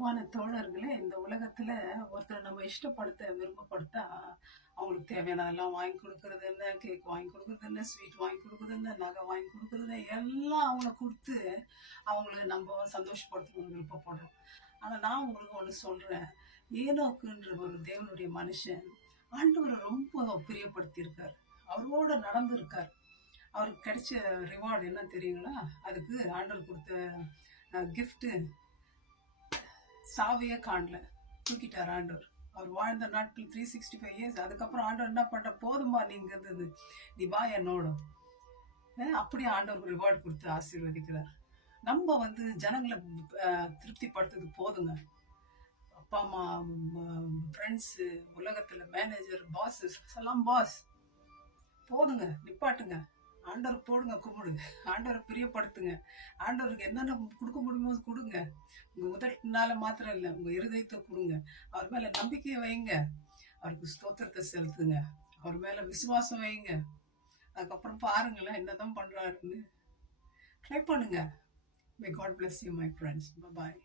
அன்பான தோழர்களே, இந்த உலகத்துல ஒருத்தர நம்ம இஷ்டப்படுத்த, விருப்பப்படுத்தா, அவங்களுக்கு தேவையானதெல்லாம் வாங்கி குடுக்குறது என்ன, கேக் வாங்கி குடுக்குறது என்ன, ஸ்வீட் வாங்கி குடுக்குறது என்ன, நகை வாங்கி குடுக்குறது என்ன, எல்லாம் அவங்களுக்கு குடுத்து, அவங்கள நம்ப சந்தோஷப்படுத்தணும்னு விருப்பப்படுறோம். ஆனா நான் உங்களுக்கு ஒண்ணு சொல்றேன். ஏனோக்குன்ற ஒரு தேவனுடைய மனுஷன், ஆண்டவர ரொம்ப பிரியப்படுத்தியிருக்காரு. அவரோட நடந்திருக்காரு. அவருக்கு கிடைச்ச ரிவார்ட் என்ன தெரியுங்களா? அதுக்கு ஆண்டவர் குடுத்த கிஃப்ட் சாவையே காணல. தூக்கிட்டார் ஆண்டவர். அவர் வாழ்ந்த நாட்கள் 365 இயர்ஸ். அதுக்கப்புறம் ஆண்டவர் என்ன பண்ற, போதுமா நீங்க இருந்தது, நீ வா என்னோட. அப்படியே ஆண்டவர் ரிவார்டு கொடுத்து ஆசீர்வதிக்கிறார். நம்ம வந்து ஜனங்களை திருப்திப்படுத்துறது போதுங்க. அப்பா அம்மா, ஃப்ரெண்ட்ஸு, உலகத்துல மேனேஜர், பாஸஸ் எல்லாம் பாஸ் போதுங்க, நிப்பாட்டுங்க. ஆண்டவருக்கு போடுங்க கும்பிடு. ஆண்டவரை பிரியப்படுத்துங்க. ஆண்டவருக்கு என்னென்ன கொடுக்க முடியுமோ கொடுங்க. உங்க உதட்டினால மாத்திரம் இல்லை, உங்க இருதயத்தை கொடுங்க. அவர் மேல நம்பிக்கையை வைங்க. அவருக்கு ஸ்தோத்திரத்தை செலுத்துங்க. அவர் மேல விசுவாசம் வைங்க. அதுக்கப்புறம் பாருங்களேன் என்னதான் பண்றாருன்னு. ட்ரை பண்ணுங்க. May God bless you, my friends. Bye bye.